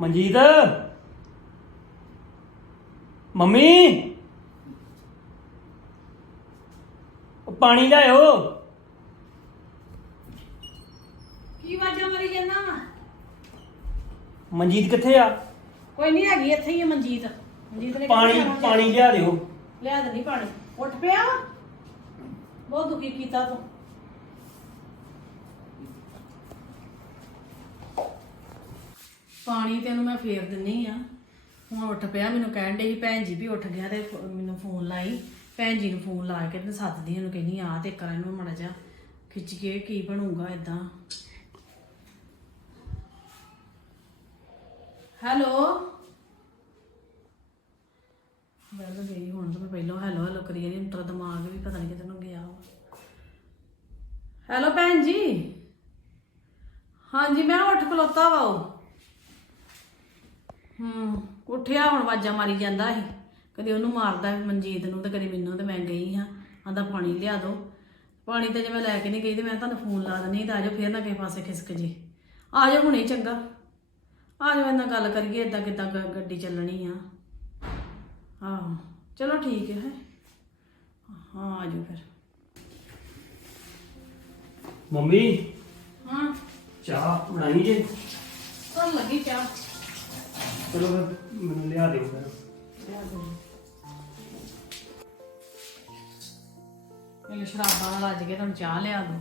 Manjeet mummy ਉਹ ਪਾਣੀ ਲਿਆਓ। ਕੀ ਵਾਜਾ ਮਰੀ ਜਾਂਦਾ ਵਾ? ਮਨਜੀਤ ਕਿੱਥੇ ਆ? ਕੋਈ ਨਹੀਂ ਹੈਗੀ, ਇੱਥੇ ਹੀ ਆ ਮਨਜੀਤ। ਮਨਜੀਤ ਨੇ ਪਾਣੀ ਲਿਆ ਦਿਓ। ਲਿਆ ਦੇ ਨਹੀਂ ਪਾਣੀ। ਉੱਠ ਪਿਆ ਵਾ? ਬਹੁਤ ਦੁਖੀ ਕੀਤਾ ਤੂੰ। ਪਾਣੀ ਤੈਨੂੰ ਮੈਂ ਫੇਰ ਦਿੰਨੀ ਆ। ਹੁਣ ਉੱਠ ਪਿਆ, ਮੈਨੂੰ ਕਹਿਣ ਡਈ ਸੀ ਭੈਣ ਜੀ ਵੀ ਉੱਠ ਗਿਆ ਤੇ ਮੈਨੂੰ ਫੋਨ ਲਾਈ। ਭੈਣ ਜੀ ਨੂੰ ਫੋਨ ਲਾ ਕੇ ਤੇ ਸੱਦਦੀ, ਉਹਨੂੰ ਕਹਿੰਦੀ ਆ ਤੇ ਕਰਾਂ ਇਹਨੂੰ ਮਾੜਾ ਜਿਹਾ ਖਿੱਚ ਕੇ ਕੀ ਬਣੂਗਾ ਏਦਾਂ। ਹੈਲੋ ਗੱਲ ਗਈ ਹੁਣ ਤਾਂ ਮੈਂ ਪਹਿਲਾਂ ਹੈਲੋ ਹੈਲੋ ਕਰੀ ਜਾਂਦੀ, ਹੁਣ ਤੇਰਾ ਦਿਮਾਗ ਵੀ ਪਤਾ ਨਹੀਂ ਕਿਤੇ ਨੂੰ ਗਿਆ ਵਾ। ਹੈਲੋ ਭੈਣ ਜੀ, ਹਾਂਜੀ ਮੈਂ ਉੱਠ ਖਲੋਤਾ ਵਾ। ਉਹ ਉੱਠਿਆ ਹੁਣ, ਆਵਾਜ਼ਾਂ ਮਾਰੀ ਜਾਂਦਾ ਸੀ, ਕਦੇ ਉਹਨੂੰ ਮਾਰਦਾ ਮਨਜੀਤ ਨੂੰ ਤੇ ਕਦੇ ਮੈਨੂੰ, ਤੇ ਮੈਂ ਗਈ ਹਾਂ ਆਂਦਾ ਪਾਣੀ ਲਿਆ ਦੋ। ਪਾਣੀ ਤੇ ਜੇ ਮੈਂ ਲੈ ਕੇ ਨਹੀਂ ਗਈ ਤੇ ਮੈਂ ਤੁਹਾਨੂੰ ਫੋਨ ਲਾ ਦਿੰਦੀ ਤਾਂ ਆ ਜਾਓ, ਫੇਰ ਨਾ ਕਿਸੇ ਪਾਸੇ ਖਿਸਕ ਜੇ। ਆ ਜਾਓ ਹੁਣੇ, ਚੰਗਾ ਆ ਜਾਓ, ਇਹਨਾਂ ਗੱਲ ਕਰੀਏ ਏਦਾਂ ਕਿੱਦਾਂ ਗੱਡੀ ਚੱਲਣੀ ਆ। ਆਹੋ ਚਲੋ ਠੀਕ ਹੈ। ਹਾਂ ਆ ਜਾਓ ਫਿਰ। ਮੰਮੀ ਹਾਂ ਚਾਹ ਬਣਾਈ ਜੇ? ਕਰ ਲੱਗੀ ਚਾਹ। ਚਲੋ ਫਿਰ ਮੈਨੂੰ ਲਿਆ ਦਿਓ ਫਿਰ। ਇਹਨੇ ਸ਼ਰਾਬਾਂ ਨਾਲ ਰੱਜ ਕੇ ਤੁਹਾਨੂੰ ਚਾਹ ਲਿਆ ਦੋ।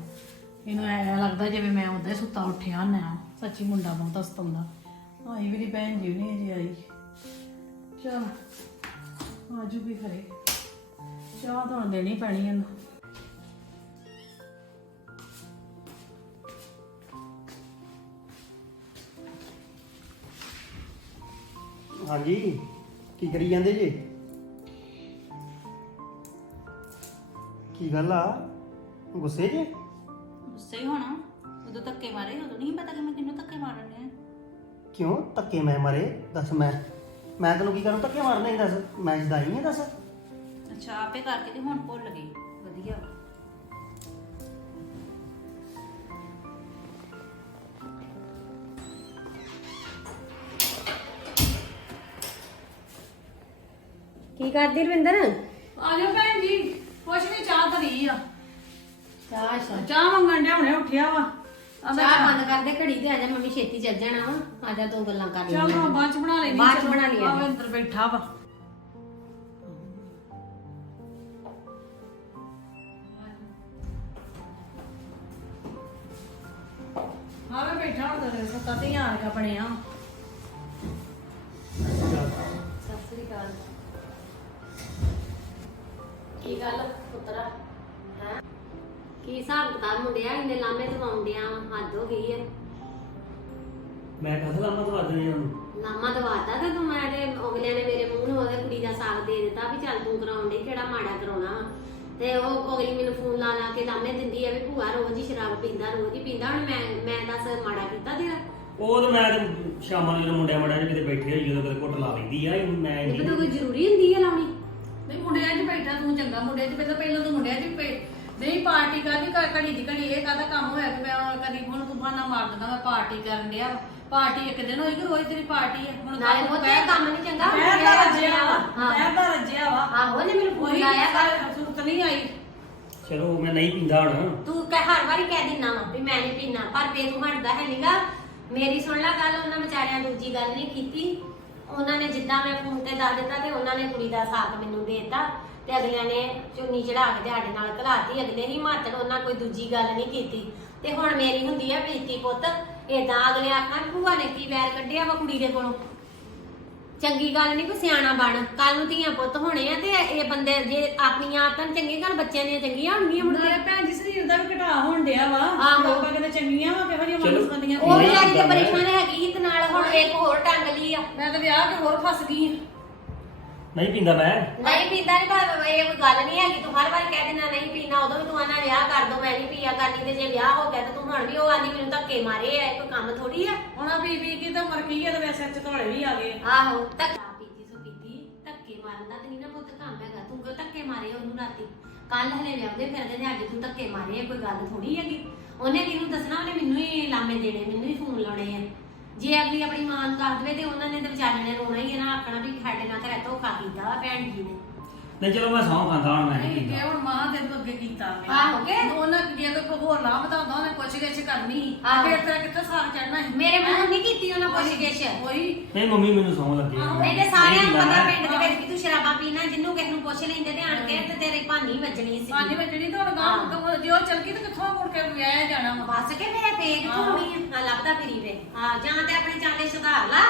ਇਹਨੂੰ ਐ ਲੱਗਦਾ ਜਿਵੇਂ ਮੈਂ ਉਦਾਂ ਹੀ ਸੁੱਤਾ ਉੱਠਿਆ ਨਾ। ਸੱਚੀ ਮੁੰਡਾ ਬਹੁਤ ਹਸਤਾਉਂਦਾ। ਆਈ ਮੇਰੀ ਭੈਣ ਜੀ ਨਹੀਂ ਅਜੇ ਆਈ। ਚਲ ਆਜੂ ਵੀ ਖਰੇ, ਚਾਹ ਤਾਂ ਦੇਣੀ ਪੈਣੀ ਇਹਨੂੰ। ਹਾਂਜੀ ਕੀ ਕਰੀ ਜਾਂਦੇ ਜੇ? ਕੀ ਗੱਲ ਆ, ਗੁੱਸੇ ਜੇ? ਗੁੱਸੇ ਹੀ ਹੋਣਾ। ਉਦੋਂ ਧੱਕੇ ਮਾਰੇ, ਉਦੋਂ ਨਹੀਂ ਪਤਾ ਕਿ ਮੈਂ ਕਿਹਨੂੰ ਧੱਕੇ ਮਾਰਨ ਡਿਆ। ਕਿਉਂ ਧੱਕੇ ਮੈਂ ਮਾਰੇ? ਦੱਸ। ਮੈਂ ਤੈਨੂੰ ਕੀ ਕਰਾਂ ਧੱਕੇ ਮਾਰਨੇ? ਦੱਸ, ਮੈਂ ਜਦਾਈ ਆ? ਦੱਸ। ਅੱਛਾ ਆਪੇ ਕਰਕੇ ਤੇ ਹੁਣ ਭੁੱਲ ਗਈ। ਵਧੀਆ ਵਾ। ਕੀ ਕਰਦੀ ਰਵਿੰਦਰ? ਆ ਜਾਓ ਭੈਣ ਜੀ, ਕੁਛ ਨਹੀਂ, ਚਾਹ ਧਰੀ ਆ। ਚਾਹ ਚਾਹ ਮੰਗਣ ਡਿਆ, ਹੁਣੇ ਉੱਠਿਆ ਵਾ। ਚਾਹ ਬੰਦ ਕਰ ਦੇ ਘੜੀ ਤੇ ਆ ਜਾ, ਮੰਮੀ ਛੇਤੀ ਚੱਲ ਜਾਣਾ ਵਾ। ਆ ਜਾ, ਦੋ ਗੱਲਾਂ ਕਰ ਚੱਲ ਮੈਂ ਬਾਅਦ ਚ ਬਣਾ ਲੈਣੀ। ਬਾਅਦ ਚ ਬਣਾ ਲਈ। ਆਹ ਅੰਦਰ ਬੈਠਾ ਵਾ। ਹਾਂ ਬੈਠਾ ਹੁੰਦਾ ਸੱਤਾ ਤੇ ਆ ਰਿਹਾ ਬਣਿਆ। ਸਤਿ ਸ੍ਰੀ ਅਕਾਲ। ਕੀ ਗੱਲ ਪੁੱਤਰਾ? ਹੈ ਕੀ ਹਿਸਾਬ ਕਿਤਾਬ ਮੁੰਡਿਆ? ਇੰਨੇ ਲਾਮੇ ਦਵਾਉਂਦਿਆਂ, ਹੱਦ ਹੋ ਗਈ ਹੈ। ਮੈਂ ਕਹਦਾ ਲਾਮਾ ਦਵਾ ਦੇਣੀ ਉਹਨੂੰ। ਲਾਮਾ ਦਵਾਤਾ ਤੇ ਤੂੰ, ਮੈਂ ਤੇ ਅਗਲਿਆਂ ਨੇ ਮੇਰੇ ਮੂੰਹ ਨੂੰ ਉਹਦੇ ਕੁੜੀ ਦਾ ਸਾਗ ਦੇ ਦਿੱਤਾ ਵੀ ਚੱਲ ਤੂੰ ਕਰਾਉਣ ਡਈ, ਕਿਹੜਾ ਮਾੜਾ ਕਰਾਉਣਾ। ਤੇ ਉਹ ਅਗਲੀ ਮੈਨੂੰ ਫੋਨ ਲਾ ਲਾ ਕੇ ਲਾਮੇ ਦਿੰਦੀ ਆ ਵੀ ਭੂਆ ਰੋਜ਼ ਹੀ ਸ਼ਰਾਬ ਪੀਂਦਾ, ਰੋਜ਼ ਹੀ ਪੀਂਦਾ। ਹੁਣ ਮੈਂ ਦੱਸ ਮਾੜਾ ਕੀਤਾ ਤੇਰਾ? ਉਹ ਤੇ ਮੈਂ ਤੇ ਸ਼ਾਮਾਂ ਨੂੰ ਜਦੋਂ ਮੁੰਡਿਆਂ ਮੜਿਆਂ ਕਿਤੇ ਬੈਠੇ ਹੋਈ ਜਦੋਂ ਕਦੇ ਘੁੱਟ ਲਾ ਲੈਂਦੀ ਆ। ਮੈਂ ਇਹ ਨਹੀਂ ਤਾਂ ਕੋਈ ਜ਼ਰੂਰੀ ਹੁੰਦੀ ਹੈ ਲਾਉਣੀ? ਨਹੀਂ ਮੁੰਡਿਆਂ 'ਚ ਬੈਠਾ ਤੂੰ ਚੰਗਾ। ਮੁੰਡਿਆਂ 'ਚ ਪਹਿਲਾਂ ਤੂੰ ਮੁੰਡਿਆਂ 'ਚ ਨਹੀਂ ਪਾਰਟੀ ਕਰਨੀ ਘੜੀ ਦੀ ਘੜੀ। ਇਹ ਕਾਹਦਾ ਕੰਮ ਹੋਇਆ ਕਿ ਮੈਂ ਕਦੀ ਹੁਣ ਤੂੰ ਬਹਾਨਾ ਮਾਰ ਦਿੰਦਾ ਮੈਂ ਪਾਰਟੀ ਕਰਨ ਡਿਆ। ਪਾਰਟੀ ਇੱਕ ਦਿਨ ਹੋਈ ਕਿ ਰੋਜ਼ ਤੇਰੀ ਪਾਰਟੀ ਹੈ? ਹੁਣ ਨਾਲੇ ਉਹ ਤੇ ਕੰਮ ਨਹੀਂ ਚੰਗਾ। ਮੈਂ ਤਾਂ ਰੱਜਿਆ ਵਾ, ਮੈਂ ਤਾਂ ਰੱਜਿਆ ਵਾ। ਆਹੋ ਨੇ ਮੈਨੂੰ ਫੋਨ ਕੋਈ ਲਾਇਆ ਕਰ। ਸੁਰਤ ਨਹੀਂ ਆਈ। ਚਲੋ ਮੈਂ ਨਹੀਂ ਪੀਂਦਾ ਹੁਣ। ਤੂੰ ਹਰ ਵਾਰੀ ਕਹਿ ਦਿੰਨਾ ਵਾ ਵੀ ਮੈਂ ਨਹੀਂ ਪੀਣਾ, ਪਰ ਫੇਰ ਤੂੰ ਹਟਦਾ ਹੈ ਨੀਗਾ। ਮੇਰੀ ਸੁਣ ਲੈ ਗੱਲ, ਉਹਨਾਂ ਵਿਚਾਰਿਆਂ ਦੂਜੀ ਗੱਲ ਨਹੀਂ ਕੀਤੀ। ਉਹਨਾਂ ਨੇ ਜਿੱਦਾਂ ਮੈਂ ਫੋਨ ਤੇ ਦੱਸ ਦਿੱਤਾ ਤੇ ਉਹਨਾਂ ਨੇ ਕੁੜੀ ਦਾ ਸਾਥ ਮੈਨੂੰ ਦੇ ਦਿੱਤਾ ਤੇ ਅਗਲਿਆਂ ਨੇ ਚੁੰਨੀ ਚੜਾ ਕੇ ਸਾਡੇ ਨਾਲ ਘਲਾਤੀ। ਅਗਲੇ ਹੀ ਮਾਤੜ, ਉਹਨਾਂ ਕੋਈ ਦੂਜੀ ਗੱਲ ਨਹੀਂ ਕੀਤੀ। ਤੇ ਹੁਣ ਮੇਰੀ ਹੁੰਦੀ ਆ ਪ੍ਰੀਤੀ ਪੁੱਤ। ਏਦਾਂ ਅਗਲੇ ਆਖਾਂ ਭੂਆ ਨੇ ਕੀ ਵੈਰ ਕੱਢਿਆ ਵਾ ਕੁੜੀ ਦੇ ਕੋਲੋਂ। ਚੰਗੀ ਗੱਲ ਨਹੀਂ, ਕੋਈ ਸਿਆਣਾ ਬਣ। ਕੱਲ ਨੂੰ ਧੀਆਂ ਪੁੱਤ ਹੋਣੇ ਆ ਤੇ ਇਹ ਬੰਦੇ ਜੇ ਆਪਣੀਆਂ ਆਦਤਾਂ ਚੰਗੀ ਗੱਲ ਬੱਚਿਆਂ ਦੀਆਂ ਚੰਗੀਆਂ ਹੋਣਗੀਆਂ। ਮੁੰਡੇ ਨਾਲੇ ਭੈਣ ਜੀ ਸਰੀਰ ਦਾ ਵੀ ਘਟਾ ਹੋਣ ਡਿਆ ਵਾ। ਆਹੋ। ਲੋਕਾਂ ਕਿਤੇ ਚੰਗੀਆਂ ਵਾ, ਕਿਹੋ ਜਿਹੀਆਂ ਚਲੋ। ਮਨਸਦੀਆਂ ਉਹ ਪਈਆਂ। ਵਿਚਾਰੀ ਤੇ ਪਰੇਸ਼ਾਨ ਹੈਗੀ ਸੀ ਤੇ ਨਾਲ ਹੁਣ ਇੱਕ ਹੋਰ ਟੰਗ ਲਈ ਆ। ਮੈਂ ਤਾਂ ਵਿਆਹ ਕੇ ਹੋਰ ਫਸ ਗਈ ਆ। ਨਹੀਂ ਪੀਂਦਾ ਮੈਂ। ਨਹੀਂ ਪੀਂਦਾ ਨਹੀਂ, ਪਰ ਇਹ ਕੋਈ ਗੱਲ ਨਹੀਂ ਹੈਗੀ। ਤੂੰ ਹਰ ਵਾਰ ਕਹਿ ਦਿੰਦਾ ਨਹੀਂ ਪੀਣਾ, ਉਦੋਂ ਵੀ ਤੂੰ ਆਣਾ ਵਿਆਹ ਕਰ ਦੋ, ਮੈਂ ਨਹੀਂ ਪੀਆ ਕਰਨੀ। ਤੇ ਜੇ ਵਿਆਹ ਹੋ ਗਿਆ ਤੇ ਤੂੰ ਹੁਣ ਵੀ ਉਹ ਆਂਦੀ ਮੈਨੂੰ ਧੱਕੇ ਮਾਰੇ ਆ। ਕੋਈ ਕੰਮ ਥੋੜੀ ਆ। ਹੁਣ ਆ ਪੀ ਕੇ ਤਾਂ ਮਰ ਗਈ ਆ ਤੇ ਵੈਸੇ ਚ ਧੋਲੇ ਵੀ ਆ ਗਏ। ਆਹੋ ਧੱਕਾ ਪੀਤੀ ਸੋ ਪੀਤੀ, ਧੱਕੇ ਮਾਰਨ ਦਾ ਤੇ ਨਹੀਂ ਨਾ ਪੁੱਤ ਕੰਮ ਹੈਗਾ। ਤੂੰ ਕਿਉਂ ਧੱਕੇ ਮਾਰੇ ਉਹਨੂੰ ਰਾਤੀ? ਕੱਲ ਹਲੇ ਵਿਆਹਦੇ ਫਿਰਦੇ ਨੇ, ਅੱਜ ਤੂੰ ਧੱਕੇ ਮਾਰੇ ਆ। ਕੋਈ ਗੱਲ ਥੋੜੀ ਹੈਗੀ। ਉਹਨੇ ਕਿਹਨੂੰ ਦੱਸਣਾ? ਉਹਨੇ ਮੈਨੂੰ ਹੀ ਲਾਮੇ ਦੇਣੇ, ਮੈਨੂੰ ਹੀ ਫੋਨ ਲਾਉਣੇ ਆ ਜੇ ਅਗਲੀ ਆਪਣੀ ਮਾਂ ਨੂੰ ਦੱਸ ਦੇਵੇ ਤੇ ਉਹਨਾਂ ਨੇ ਤੇ ਵਿਚਾਰੇ ਨੇ ਰੋਣਾ ਹੀ ਹੈ ਨਾ, ਆਖਣਾ ਵੀ ਸਾਡੇ ਨਾਲ ਘਰੇ ਧੋਖਾ ਕੀਤਾ ਵਾ ਭੈਣ ਜੀ ਨੇ। ਨਹੀਂ ਚਲੋ ਮੈਂ ਸਹੁੰ ਖਾਂਦਾ ਹੁਣ, ਮੈਂ ਨਹੀਂ ਨਹੀਂ ਕਿ ਪੀਂਦਾ। ਹੁਣ ਮਾਂ ਦੇ ਤੋਂ ਅੱਗੇ ਕੀਤਾ ਮੈਂ ਆਹੋ ਕਿ? ਉਹਨਾਂ ਜੇ ਕੋਈ ਹੋਰ ਲਾਭ ਬਤਾਉਂਦਾ ਉਹਨੇ ਪੁੱਛ ਗਿੱਛ ਕਰਨੀ ਸੀ। ਆਹੋ। ਫਿਰ ਤੇਰਾ ਕਿੱਥੇ ਸਾਰ ਚੜਨਾ ਸੀ ਮੇਰੇ ਮੂੰਹ ਨਹੀਂ ਕੀਤੀ ਉਹਨਾਂ ਪੁੱਛ ਗਿੱਛ। ਕੋਈ ਨਹੀਂ ਮੰਮੀ ਮੈਨੂੰ ਸਹੁੰ ਲੱਗੀ ਆ। ਨਹੀਂ ਤੇ ਸਾਰਿਆਂ ਨੂੰ ਨਹੀਂ ਪਤਾ ਪੀਂਦਾ ਪਿੰਡ ਦੇ ਵਿੱਚ ਵੀ ਤੂੰ ਸ਼ਰਾਬਾਂ ਪੀਣਾ, ਜਿੰਨੂੰ ਕਿਸੇ ਨੂੰ ਪੁੱਛ ਲੈਂਦੇ ਤੇ ਆਣ ਕੇ ਤੇ ਤੇਰੇ ਭਾਨੀ ਵੱਜਣੀ ਸੀ। ਆਨੀ ਵੱਜਣੀ ਤਾਂ ਹੁਣ ਗਾਂ ਜੇ ਉਹ ਚਲ ਗਈ ਤਾਂ ਕਿੱਥੋਂ ਮੁੜ ਕੇ ਵਿਆਹਿਆ ਜਾਣਾ ਵਾ। ਬਸ ਕੇ ਮੇਰੇ ਪੇਟ ਧੋਣੀ ਆ ਲੱਭਦਾ ਫਿਰੀ ਵੇ। ਹਾਂ ਜਾਂ ਤੇ ਆਪਣੇ ਚਾਲੇ ਸੁਧਾਰ ਲਾ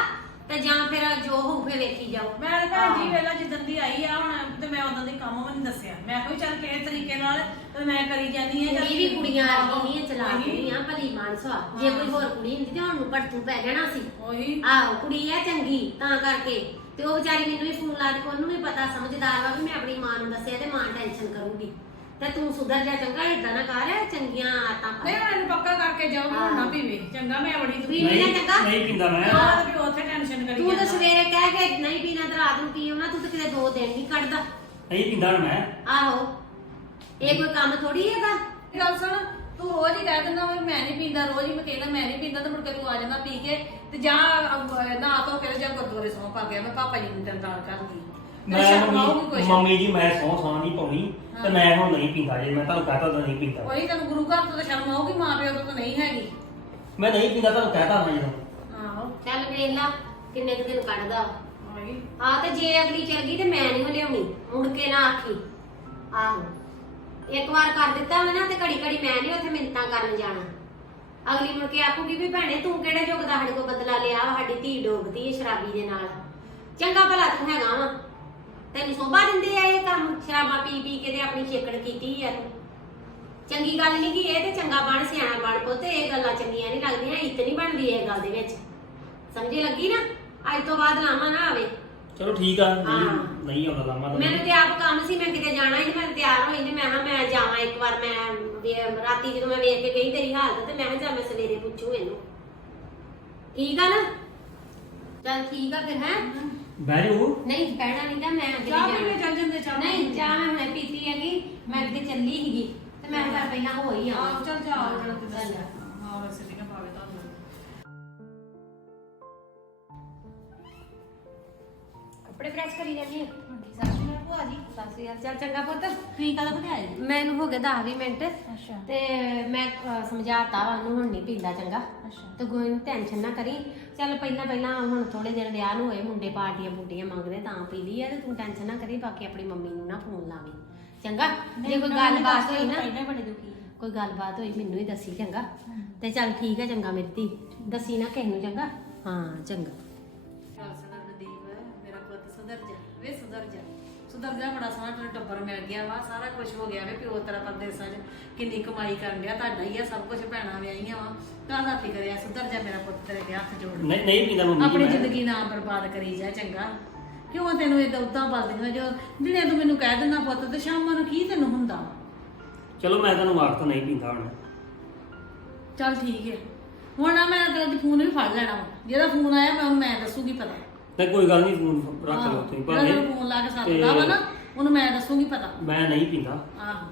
ਤੇ ਜਾਂ ਫਿਰ ਜੋ ਹੋਊ ਫੇ ਵੇਖੀ ਜਾਓ। ਮੈਂ ਤਾਂ ਭੈਣ ਜੀ ਵੇਲਾ ਜਿੱਦਣ ਦੀ ਆਈ ਆ ਹੁਣ ਤੇ ਮੈਂ ਉਦੋਂ ਦੇ ਕੰਮ ਵੀ ਨਹੀਂ ਦੱਸਿਆ। ਮੈਂ ਕੋਈ ਚੱਲ ਕਿਸੇ ਤਰੀਕੇ ਨਾਲ ਤੇ ਮੈਂ ਕਰੀ ਜਾਂਦੀ ਆ। ਕੁੜੀ ਵੀ ਕੁੜੀਆਂ ਆ ਨਹੀਂ ਚਲਾ ਕੇ ਆ ਭਲੀ ਮਾਨਸਾ। ਜੇ ਕੋਈ ਹੋਰ ਕੁੜੀ ਹੁੰਦੀ ਤੇ ਹੁਣ ਨੂੰ ਪੜਤੂ ਪੈ ਜਾਣਾ ਸੀ। ਉਹੀ ਆਹੋ ਕੁੜੀ ਆ ਚੰਗੀ ਤਾਂ ਕਰਕੇ ਤੇ ਉਹ ਵਿਚਾਰੀ ਮੈਨੂੰ ਵੀ ਫੋਨ ਲਾ ਕੇ ਉਹਨੂੰ ਵੀ ਪਤਾ ਸਮਝਦਾਰ ਵਾ ਵੀ ਮੈਂ ਆਪਣੀ ਮਾਂ ਨੂੰ ਦੱਸਿਆ ਤੇ ਮਾਂ ਟੈਨਸ਼ਨ ਕਰੂਗੀ ਤੇ ਤੂੰ ਸੁਧਰ ਜਾ ਚੰਗਾ, ਏਦਾਂ ਨਾ ਕਰ ਚੰਗੀਆਂ ਆਦਤਾਂ ਪਾ। ਨਹੀਂ ਮੈਨੂੰ ਪੱਕਾ ਕਰਕੇ ਜਾਓ ਹੁਣ ਨਾ ਪੀਵੇ ਚੰਗਾ। ਮੈਂ ਬੜੀ ਦੁਖੀ ਪੀਣੀ ਨਾ ਨਹੀਂ ਚੰਗਾ। ਨਹੀਂ ਪੀਂਦਾ ਮੈਂ। ਆ ਵੀ ਉੱਥੇ ਟੈਨਸ਼ਨ ਕਰੀ ਤੂੰ ਤਾਂ ਜਾਂਦਾ। ਸਵੇਰੇ ਕਹਿ ਕੇ ਨਹੀਂ ਪੀਣਾ ਤੇ ਰਾਤ ਨੂੰ ਪੀਓ ਨਾ, ਤੂੰ ਤਾਂ ਕਿਤੇ 2 ਦਿਨ ਨਹੀਂ ਕੱਢਦਾ। ਨਹੀਂ ਪੀਂਦਾ ਹੁਣ ਮੈਂ। ਆਹੋ ਇਹ ਕੋਈ ਕੰਮ ਥੋੜੀ ਹੈਗਾ। ਗੱਲ ਸੁਣ ਤੂੰ ਰੋਜ਼ ਹੀ ਕਹਿ ਦਿੰਦਾ ਵੀ ਮੈਂ ਨਹੀਂ ਪੀਂਦਾ, ਰੋਜ਼ ਹੀ ਮੈਂ ਕਹਿੰਦਾ ਮੈਂ ਨਹੀਂ ਪੀਂਦਾ ਤੇ ਮੁੜ ਕੇ ਤੂੰ ਆ ਜਾਂਦਾ ਪੀ ਕੇ ਤੇ ਜਾਂ ਨਾ ਧੋ ਕੇ ਜਾਂ ਗੁਰਦੁਆਰੇ ਸੌਂ ਪਾ ਗਿਆ। ਮੈਂ ਪਾਪਾ ਜੀ ਨੂੰ ਤੇਰੇ ਨਾਲ ਕਰਦੀ ਮੈਂ ਮੰਮੀ ਜੀ ਮੈਂ ਸਹੁੰ ਨਹੀਂ ਪਾਉਣੀ ਤੇ ਮੈਂ ਹੁਣ ਨਹੀਂ ਪੀਂਦਾ। ਜੇ ਮੈਂ ਤੁਹਾਨੂੰ ਕਹਤਾ ਤਾਂ ਨਹੀਂ ਪੀਂਦਾ। ਕੋਈ ਤੈਨੂੰ ਗੁਰੂ ਘਰ ਤੋਂ ਤਾਂ ਸ਼ਰਮ ਆਊਗੀ, ਮਾਂ ਪਿਓ ਤੋਂ ਤਾਂ ਨਹੀਂ ਹੈਗੀ। ਮੈਂ ਨਹੀਂ ਪੀਂਦਾ, ਤੁਹਾਨੂੰ ਕਹਤਾ ਮੈਂ ਜਦੋਂ। ਆਹੋ ਚੱਲ ਵੇਖ ਲਾ ਕਿੰਨੇ ਕੁ ਦਿਨ ਕੱਢਦਾ। ਉਹੀ ਹਾਂ ਤੇ ਜੇ ਅਗਲੀ ਚਲ ਗਈ ਤੇ ਮੈਂ ਨਹੀਂ ਲਿਆਉਣੀ, ਮੁੜ ਕੇ ਨਾ ਆਖੀ। ਆਹੋ ਇੱਕ ਵਾਰ ਕਰ ਦਿੱਤਾ ਵਾ ਨਾ ਤੇ ਘੜੀ ਘੜੀ ਮੈਂ ਨਹੀਂ ਉੱਥੇ ਮਿੰਤਾਂ ਕਰਨ ਜਾਣਾ। ਅਗਲੀ ਮੁੜ ਕੇ ਆਖੂਗੀ ਵੀ ਭੈਣੇ ਤੂੰ ਕਿਹੜੇ ਯੁੱਗ ਦਾ ਸਾਡੇ ਕੋਲ ਬਦਲਾ ਲਿਆ ਵਾ, ਸਾਡੀ ਧੀ ਡੋਬਦੀ ਏ ਸ਼ਰਾਬੀ ਦੇ ਨਾਲ। ਚੰਗਾ ਭਲਾ ਤੂੰ ਹੈਗਾ ਵਾ, ਤੈਨੂੰ ਸੋਭਾ ਦਿੰਦੇ ਆ ਇਹ ਕੰਮ? ਸ਼ਰਾਬਾਂ ਪੀ ਪੀ ਕੇ ਤੇ ਆਪਣੀ ਛੇਕੜ ਕੀਤੀ ਆ ਤੂੰ। ਚੰਗੀ ਗੱਲ ਨਹੀਂ ਕਿ ਇਹ ਤੇ ਚੰਗਾ ਬਣ, ਸਿਆਣਾ ਬਣ ਪੁੱਤ। ਇਹ ਗੱਲਾਂ ਚੰਗੀਆਂ ਨਹੀਂ ਲੱਗਦੀਆਂ, ਇੱਤ ਨਹੀਂ ਬਣਦੀ ਇਹ ਗੱਲ ਦੇ ਵਿੱਚ। ਸਮਝੇ ਲੱਗੀ ਨਾ? ਅੱਜ ਤੋਂ ਬਾਅਦ ਲਾਮਾ ਨਾ ਆਵੇ। ਚਲੋ ਠੀਕ ਆ। ਹਾਂ। ਨਹੀਂ ਆਉਂਦਾ ਲਾਮਾ ਤਾਂ। ਮੈਨੂੰ ਤੇ ਆਪ ਕੰਮ ਸੀ, ਮੈਂ ਕਿਤੇ ਜਾਣਾ ਹੀ ਨਹੀਂ। ਮੈਂ ਤਿਆਰ ਹੋਈ ਤੇ ਮੈਂ ਕਿਹਾ ਮੈਂ ਜਾਵਾਂ ਇੱਕ ਵਾਰ। ਮੈਂ ਰਾਤੀ ਜਦੋਂ ਮੈਂ ਵੇਖ ਕੇ ਗਈ ਤੇਰੀ ਹਾਲਤ ਤੇ ਮੈਂ ਕਿਹਾ ਜਾ ਮੈਂ ਸਵੇਰੇ ਪੁੱਛੂ ਇਹਨੂੰ। ਠੀਕ ਆ ਨਾ? ਚੱਲ ਠੀਕ ਆ ਫਿਰ। ਹੈ ਬਹਿ ਜਾਓ। ਨਹੀਂ ਬਹਿਣਾ ਨਹੀਂ ਗਾ, ਮੈਂ ਅੱਗੇ ਚਾਹ ਨਹੀਂ ਪੀਣੇ ਜਾਣਾ। ਚੱਲ ਜਾਂਦੇ ਚਾਹ ਨਹੀਂ ਚਾਹ ਮੈਂ ਹੁਣੇ ਪੀਤੀ ਹੈਗੀ, ਮੈਂ ਅੱਗੇ ਚੱਲੀ ਸੀਗੀ ਤੇ ਮੈਂ ਘਰ ਪਹਿਲਾਂ ਹੋ ਹੀ ਆਵਾਂ। ਆਹ ਚੱਲ ਜਾ ਜਿਹੜਾ ਤੂੰ ਚੱਲ ਜਾ। ਹਾਂ ਵੈਸੇ ਨਹੀਂ ਪਾਵੇ ਤੁਹਾਨੂੰ। ਕੱਪੜੇ ਪ੍ਰੈਸ ਕਰੀ ਜਾਂਦੀ ਹਾਂ। ਸਤਿ ਸ਼੍ਰੀ ਅਕਾਲ ਭੂਆ ਜੀ। ਸਤਿ ਸ਼੍ਰੀ ਅਕਾਲ। ਚੱਲ ਚੰਗਾ ਪੁੱਤ। ਤੁਸੀਂ ਕਦੋਂ ਬਣਾਇਆ ਜੀ? ਮੈਨੂੰ ਹੋ ਗਏ 10-20 ਮਿੰਟ ਅੱਛਾ ਤੇ ਮੈਂ ਸਮਝਾਤਾ ਵਾ ਉਹਨੂੰ, ਹੁਣ ਨਹੀਂ ਪੀਂਦਾ ਚੰਗਾ। ਅੱਛਾ ਤੇ ਕੋਈ ਟੈਨਸ਼ਨ ਨਾ ਕਰੀ। ਚੱਲ ਪਹਿਲਾਂ ਹੁਣ ਥੋੜੇ ਦਿਨ ਵਿਆਹ ਨੂੰ ਹੋਏ, ਮੁੰਡੇ ਪਾਰਟੀਆਂ ਪੂਟੀਆਂ ਮੰਗਦੇ ਤਾਂ ਪੀ ਲਈ ਆ ਤੇ ਤੂੰ ਟੈਨਸ਼ਨ ਨਾ ਕਰੀ। ਬਾਕੀ ਆਪਣੀ ਮੰਮੀ ਨੂੰ ਨਾ ਫੋਨ ਲਾਵੀਂ ਚੰਗਾ। ਜੇ ਕੋਈ ਗੱਲਬਾਤ ਹੋਈ ਨਾ, ਪਹਿਲਾਂ ਬੜੇ ਦੁਖੀ ਕੋਈ ਗੱਲਬਾਤ ਹੋਈ ਮੈਨੂੰ ਹੀ ਦੱਸੀ ਚੰਗਾ। ਤੇ ਚੱਲ ਠੀਕ ਹੈ ਚੰਗਾ ਮੇਰੀ ਧੀ, ਦੱਸੀ ਨਾ ਕਿਸੇ ਨੂੰ ਚੰਗਾ। ਹਾਂ ਚੰਗਾ। ਚੱਲ ਸੁਧਰ ਨਦੀਪ, ਮੇਰਾ ਪੁੱਤ ਸੁਧਰ ਜਾ ਵੇ, ਸੁਧਰ ਜਾ ਸੁਧਰ ਜਾ। ਬੜਾ ਸੋਹਣਾ ਤੇਰਾ ਟੱਬਰ ਮਿਲ ਗਿਆ ਵਾ, ਸਾਰਾ ਕੁਝ ਹੋ ਗਿਆ ਵੇ। ਪਿਓ ਤੇਰਾ ਪਰਦੇਸਾਂ 'ਚ ਕਿੰਨੀ ਕਮਾਈ ਕਰਨ ਡਿਆ, ਤੁਹਾਡਾ ਹੀ ਆ ਸਭ ਕੁਝ। ਭੈਣਾਂ ਵਿਆਹੀਆਂ ਵਾ, ਕਾਹਦਾ ਫਿਕਰ ਆ। ਸੁਧਰ ਜਾ ਮੇਰਾ ਪੁੱਤ, ਤੇਰੇ ਅੱਗੇ ਹੱਥ ਜੋੜ। ਨਹੀਂ ਨਹੀਂ ਪੀਂਦਾ ਮੰਮੀ ਜੀ ਆਪਣੀ ਮੈਂ। ਜ਼ਿੰਦਗੀ ਨਾ ਬਰਬਾਦ ਕਰੀ ਜਾ ਚੰਗਾ। ਕਿਉਂ ਤੈਨੂੰ ਇਹ ਦੌਤਾਂ ਬਲਦੀਆਂ? ਜੋ ਦਿਨੇ ਤੂੰ ਮੈਨੂੰ ਕਹਿ ਦਿੰਦਾ ਪੁੱਤ ਤੇ ਸ਼ਾਮਾਂ ਨੂੰ ਕੀ ਤੈਨੂੰ ਹੁੰਦਾ? ਚਲੋ ਮੈਂ ਤੁਹਾਨੂੰ ਆਖ ਤਾਂ ਨਹੀਂ ਪੀਂਦਾ ਹੁਣ। ਚੱਲ ਠੀਕ ਹੈ। ਹੁਣ ਨਾ ਮੈਂ ਤੇ ਫੋਨ ਵੀ ਫੜ ਲੈਣਾ ਵਾ। ਜਿਹਦਾ ਫੋਨ ਆਇਆ ਮੈਂ ਉਹਨੂੰ ਮੈਂ ਦੱਸੂਗੀ ਪਤਾ। ਤੇ ਕੋਈ ਗੱਲ ਨਹੀਂ, ਫੋਨ ਰੱਖ ਲਓ ਤੁਸੀਂ ਜਿਹੜਾ ਭਾਵੇਂ। ਤੈਨੂੰ ਫੋਨ ਲਾ ਕੇ ਸੱਦਦਾ ਵਾ ਨਾ ਉਹਨੂੰ ਮੈਂ ਦੱਸੂਗੀ ਪਤਾ। ਮੈਂ ਨਹੀਂ ਪੀਂਦਾ। ਆਹੋ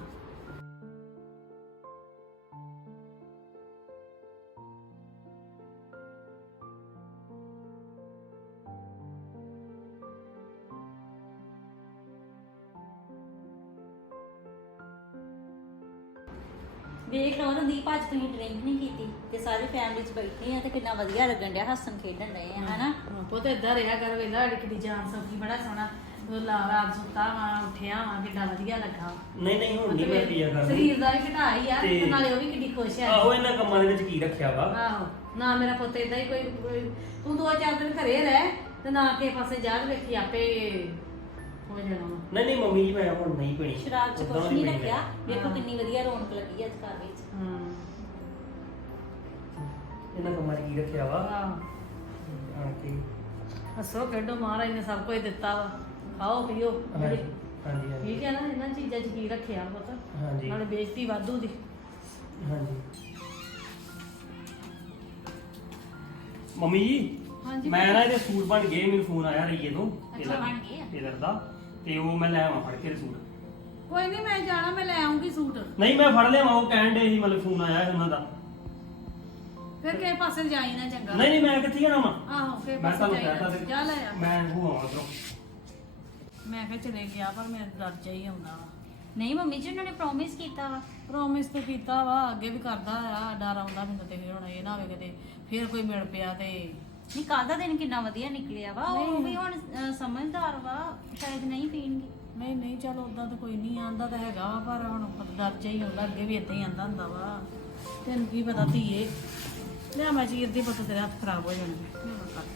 ਵੇਖ ਲਓ ਨਦੀਪ, ਅੱਜ ਤੁਸੀਂ ਡਰਿੰਕ ਨਹੀਂ ਕੀਤੀ ਤੇ ਸਾਰੀ ਫੈਮਿਲੀ ਚ ਬੈਠੇ ਆ ਤੇ ਕਿੰਨਾ ਵਧੀਆ ਲੱਗਣ ਡਿਆ, ਹੱਸਣ ਖੇਡਣ ਰਹੇ ਆ ਹਨਾ। ਪੁੱਤ ਏਦਾਂ ਰਿਹਾ ਕਰ ਵੇਲਾ ਅੜਕਦੀ ਜਾਨ ਸਬਜ਼ੀ ਬੜਾ ਸੋਹਣਾ। ਉਹ ਰਾਤ ਸੁੱਤਾ ਵਾ, ਉੱਠਿਆ ਵਾ, ਕਿੱਡਾ ਵਧੀਆ ਲੱਗਾ। ਨਹੀਂ ਨਹੀਂ ਹੁਣ ਨਹੀਂ ਮੈਂ ਪੀਆ ਕਰਦਾ। ਸਰੀਰ ਦਾ ਵੀ ਘਟਾ ਹੀ ਆ ਤੇ ਤੇ ਨਾਲੇ ਉਹ ਵੀ ਕਿੱਡੀ ਖੁਸ਼ ਆ। ਆਹੋ ਇਹਨਾਂ ਕੰਮਾਂ ਦੇ ਵਿੱਚ ਕੀ ਰੱਖਿਆ ਵਾ। ਆਹੋ ਨਾ ਮੇਰਾ ਪੁੱਤ ਏਦਾਂ ਹੀ ਤੂੰ 2-4 ਦਿਨ ਘਰੇ ਰਹਿ ਤੇ ਨਾ ਕਿਸੇ ਪਾਸੇ ਜਾ ਕੇ ਵੇਖੀ ਆਪੇ ਹੋ ਜਾਣਾ ਵਾ। ਨਹੀਂ ਨਹੀਂ ਮੰਮੀ ਜੀ ਮੈਂ ਹੁਣ ਨਹੀਂ ਪੀਣੀ। ਸ਼ਰਾਬ ਚ ਉੱਦਾਂ ਕੁਛ ਨਹੀਂ ਨਹੀਂ ਪੀਣੀ ਰੱਖਿਆ। ਵੇਖੋ ਕਿੰਨੀ ਵਧੀਆ ਰੌਣਕ ਲੱਗੀ ਅੱਜ ਘਰ ਵਿੱਚ। ਇਹਨਾਂ ਕੰਮਾਂ 'ਚ ਕੀ ਰੱਖਿਆ ਵਾ। ਆਹ ਆਣ ਕੇ ਹੱਸੋ ਖੇਡੋ, ਮਹਾਰਾਜ ਨੇ ਸਭ ਕੁਝ ਦਿੱਤਾ ਵਾ। ਖਾਓ ਪੀਓ ਹਾਂਜੀ ਹਾਂਜੀ ਹਾਂਜੀ ਠੀਕ ਹੈ ਨਾ। ਇਹਨਾਂ ਚੀਜ਼ਾਂ 'ਚ ਕੀ ਰੱਖਿਆ ਪੁੱਤ? ਹਾਂਜੀ ਨਾਲੇ ਬੇਇੱਜ਼ਤੀ ਵਾਧੂ ਦੀ। ਹਾਂਜੀ ਮੰਮੀ ਜੀ ਹਾਂਜੀ ਮੈਂ ਨਾ ਇਹਦੇ ਸੂਟ ਬਣ ਗਏ, ਮੈਨੂੰ ਫੋਨ ਆਇਆ ਰਹੀਏ ਤੋਂ ਅੱਛਾ, ਬਣ ਗਏ ਆ? ਟੇਲਰ ਦਾ, ਤੇ ਉਹ ਮੈਂ ਲੈ ਆਵਾਂ ਫੜ ਕੇ ਸੂਟ। ਕੋਈ ਨਹੀਂ, ਮੈਂ ਜਾਣਾ, ਮੈਂ ਲੈ ਆਉਂਗੀ ਸੂਟ। ਨਹੀਂ ਮੈਂ ਫੜ ਲਿਆਵਾਂ, ਉਹ ਕਹਿਣ ਦੇ ਸੀ ਮਤਲਬ ਫੋਨ ਆਇਆ ਸੀ ਉਹਨਾਂ ਦਾ। ਫਿਰ ਕਿਸੇ ਪਾਸੇ ਜਾਈ ਨਾ ਚੰਗਾ। ਨਹੀਂ ਨਹੀਂ ਮੈਂ ਕਿੱਥੇ ਜਾਣਾ ਵਾ ਆਹੋ ਕਿਸੇ ਮੈਂ ਪਾਸੇ ਤੁਹਾਨੂੰ ਜਾਈ ਕਹਿਤਾ ਨਾ। ਸੀ ਜਾ ਲੈ ਆ। ਮੈਂ ਹੋ ਆਵਾਂ ਉਧਰੋਂ। ਮੈਂ ਕਿਹਾ ਚਲੇ ਗਿਆ ਪਰ ਮੇਰੇ ਡਰ ਜਾਈ ਆਉਂਦਾ ਵਾ। ਨਹੀਂ ਮੰਮੀ ਜੀ ਉਹਨਾਂ ਨੇ ਪ੍ਰੋਮਿਸ ਕੀਤਾ ਵਾ। ਪ੍ਰੋਮਿਸ ਤੇ ਕੀਤਾ ਵਾ, ਅੱਗੇ ਵੀ ਕਰਦਾ ਆ, ਡਰ ਆਉਂਦਾ ਮੈਨੂੰ ਤੇ ਫਿਰ ਹੁਣ ਇਹ ਨਾ ਹੋਵੇ ਕਿਤੇ ਫਿਰ ਕੋਈ ਮਿਲ ਪਿਆ ਤੇ ਨਹੀਂ ਕੱਲ ਦਾ ਦਿਨ ਕਿੰਨਾ ਵਧੀਆ ਨਿਕਲਿਆ ਵਾ। ਉਹ ਵੀ ਹੁਣ ਸਮਝਦਾਰ ਵਾ, ਸ਼ਾਇਦ ਨਹੀਂ ਪੀਣਗੇ। ਨਹੀਂ ਨਹੀਂ ਚਲ ਉਦਾਂ ਤਾਂ ਕੋਈ ਨਹੀਂ ਆਂਦਾ ਤਾਂ ਹੈਗਾ ਵਾ ਪਰ ਹੁਣ ਡਰ ਜਾਈ ਆਉਂਦਾ, ਅੱਗੇ ਵੀ ਇਦਾਂ ਹੀ ਆਂਦਾ ਹੁੰਦਾ ਵਾ। ਤੈਨੂੰ ਕੀ ਪਤਾ ਧੀਏ, ਲਿਆ ਮੈਂ ਚੀਰ ਦੀ ਪਤਾ ਤੇਰੇ ਹੱਥ ਖਰਾਬ ਹੋ ਜਾਣਗੇ। ਲਿਆ ਮੈਂ ਕਰ।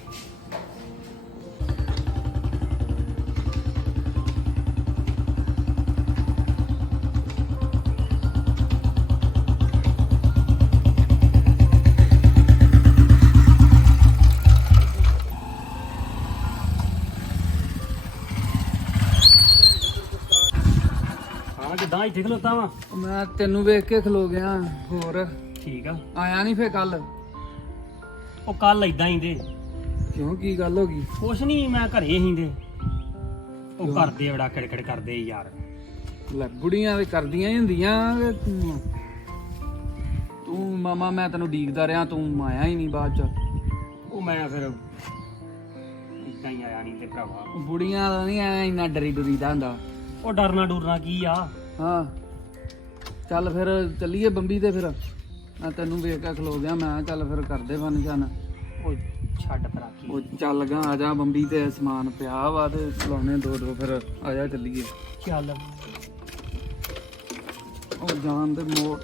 ਹਾਂ ਕਿੱਦਾਂ ਇੱਥੇ ਖਲੋਤਾ ਵਾ? ਮੈਂ ਤੈਨੂੰ ਵੇਖ ਕੇ ਖਲੋ ਗਿਆ। ਹੋਰ ਠੀਕ ਆ। ਆਇਆ ਨਹੀਂ ਫੇ ਕੱਲ? ਉਹ ਕੱਲ ਇਦਾਂ ਹੀ ਦੇ ਕਿਉਂ ਕੀ ਗੱਲ ਹੋ ਗਈ? ਕੁਛ ਨਹੀਂ, ਮੈਂ ਘਰੇ ਹੀ ਦੇ ਉਹ ਕਰਦੇ ਬੜਾ ਕਿੜਕਿੜ ਕਰਦੇ ਯਾਰ। ਲੈ ਬੁੜੀਆਂ ਤੇ ਕਰਦੀਆਂ ਹੀ ਹੁੰਦੀਆਂ ਤੇ ਤੂੰ ਮਾਮਾ ਮੈਂ ਤੈਨੂੰ ਡੀਕਦਾ ਰਿਹਾ, ਤੂੰ ਆਇਆ ਹੀ ਨਹੀਂ ਬਾਅਦ ਚ। ਉਹ ਮੈਂ ਫਿਰ ਇਦਾਂ ਹੀ ਆਇਆ ਨਹੀਂ ਤੇ ਭਰਾਵਾ। ਬੁੜੀਆਂ ਦਾ ਨਹੀਂ ਐ ਇੰਨਾ ਡਰੀ ਡਰੀਦਾ ਹੁੰਦਾ। ਉਹ ਡਰਨਾ ਡੁਰਨਾ ਕੀ ਆ। ਹਾਂ ਚੱਲ ਫਿਰ ਚੱਲੀਏ ਬੰਬੀ ਤੇ। ਫਿਰ ਮੈਂ ਤੈਨੂੰ ਵੇਖ ਕੇ ਖਲੋ ਗਿਆ, ਮੈਂ ਕਿਹਾ ਚੱਲ ਫਿਰ ਕਰਦੇ ਫਨ। ਉਹ ਛੱਡ ਭਰਾ ਕੀ। ਉਹ ਚੱਲ ਗਾ, ਆ ਜਾ ਬੰਬੀ ਤੇ ਸਮਾਨ ਪਿਆ ਵਾ ਤੇ ਲਾਉਣੇ ਦੋ ਫਿਰ ਆ ਜਾ ਚੱਲੀਏ। ਚੱਲ ਉਹ ਜਾਣ ਦੇ ਮੋੜ